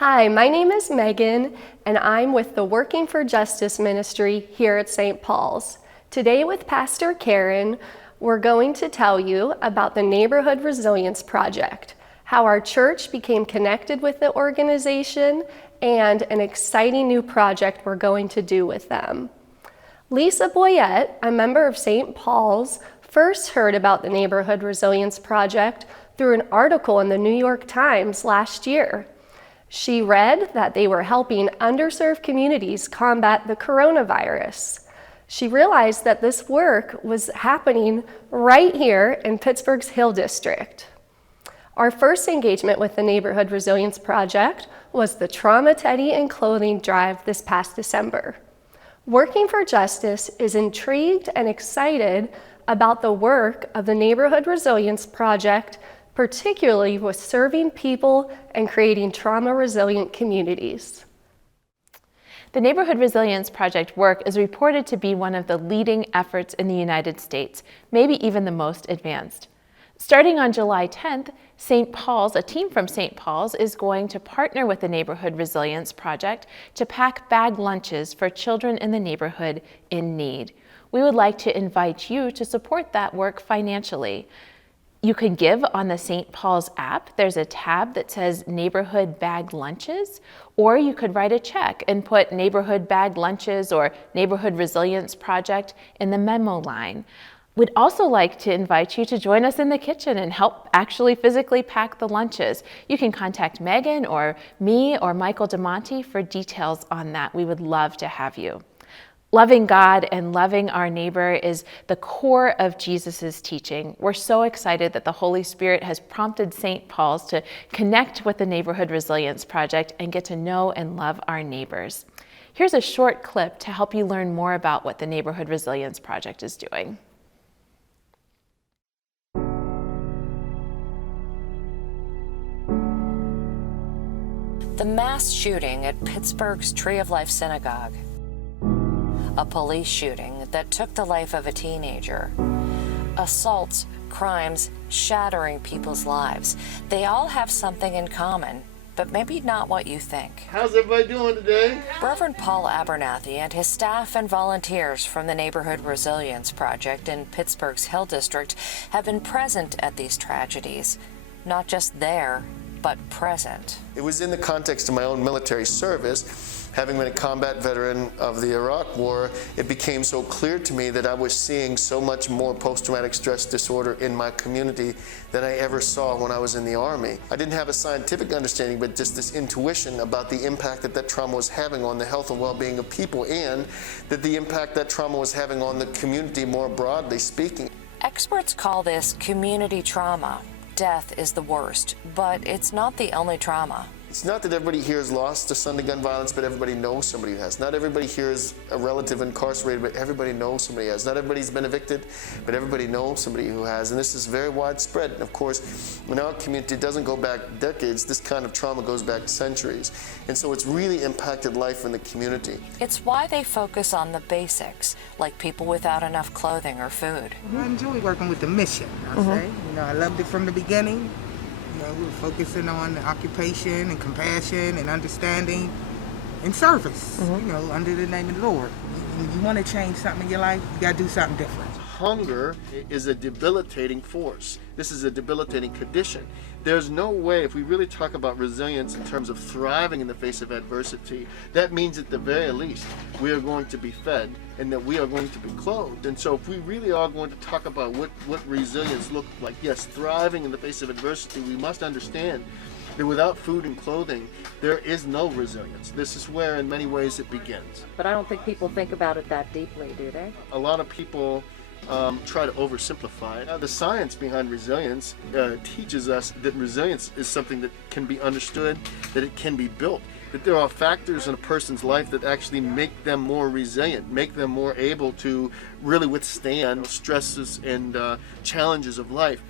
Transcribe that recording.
Hi, my name is Megan, and I'm with the Working for Justice ministry here at St. Paul's. Today with Pastor Karen, we're going to tell you about the Neighborhood Resilience Project, how our church became connected with the organization, and an exciting new project we're going to do with them. Lisa Boyette, a member of St. Paul's, first heard about the Neighborhood Resilience Project through an article in the New York Times last year. She read that they were helping underserved communities combat the coronavirus. She realized that this work was happening right here in Pittsburgh's Hill District. Our first engagement with the Neighborhood Resilience Project was the Trauma Teddy and Clothing Drive this past December. Working for Justice is intrigued and excited about the work of the Neighborhood Resilience Project, particularly with serving people and creating trauma-resilient communities. The Neighborhood Resilience Project work is reported to be one of the leading efforts in the United States, maybe even the most advanced. Starting on July 10th, St. Paul's, a team from St. Paul's, is going to partner with the Neighborhood Resilience Project to pack bag lunches for children in the neighborhood in need. We would like to invite you to support that work financially. You can give on the St. Paul's app. There's a tab that says Neighborhood Bag Lunches, or you could write a check and put Neighborhood Bag Lunches or Neighborhood Resilience Project in the memo line. We'd also like to invite you to join us in the kitchen and help actually physically pack the lunches. You can contact Megan or me or Michael DeMonte for details on that. We would love to have you. Loving God and loving our neighbor is the core of Jesus' teaching. We're so excited that the Holy Spirit has prompted St. Paul's to connect with the Neighborhood Resilience Project and get to know and love our neighbors. Here's a short clip to help you learn more about what the Neighborhood Resilience Project is doing. The mass shooting at Pittsburgh's Tree of Life Synagogue. A police shooting that took the life of a teenager. Assaults, crimes, shattering people's lives. They all have something in common, but maybe not what you think. How's everybody doing today? Reverend Paul Abernathy and his staff and volunteers from the Neighborhood Resilience Project in Pittsburgh's Hill District have been present at these tragedies. Not just there, but present. It was in the context of my own military service. Having been a combat veteran of the Iraq War, it became so clear to me that I was seeing so much more post-traumatic stress disorder in my community than I ever saw when I was in the Army. I didn't have a scientific understanding, but just this intuition about the impact that trauma was having on the health and well-being of people, and that the impact that trauma was having on the community more broadly speaking. Experts call this community trauma. Death is the worst, but it's not the only trauma. It's not that everybody here has lost to Sunday gun violence, but everybody knows somebody who has. Not everybody here is a relative incarcerated, but everybody knows somebody who has. Not everybody's been evicted, but everybody knows somebody who has. And this is very widespread. And of course, in our community, it doesn't go back decades. This kind of trauma goes back centuries. And so it's really impacted life in the community. It's why they focus on the basics, like people without enough clothing or food. I enjoy working with the mission, I'll say. I loved it from the beginning. We were focusing on occupation and compassion and understanding and service, under the name of the Lord. When you want to change something in your life, you got to do something different. Hunger is a debilitating force. This is a debilitating condition. There's no way, if we really talk about resilience in terms of thriving in the face of adversity, that means at the very least we are going to be fed and that we are going to be clothed. And so if we really are going to talk about what resilience looks like, yes, thriving in the face of adversity, we must understand that without food and clothing, there is no resilience. This is where in many ways it begins. But I don't think people think about it that deeply, do they? A lot of people try to oversimplify it. The science behind resilience teaches us that resilience is something that can be understood, that it can be built, that there are factors in a person's life that actually make them more resilient, make them more able to really withstand stresses and challenges of life.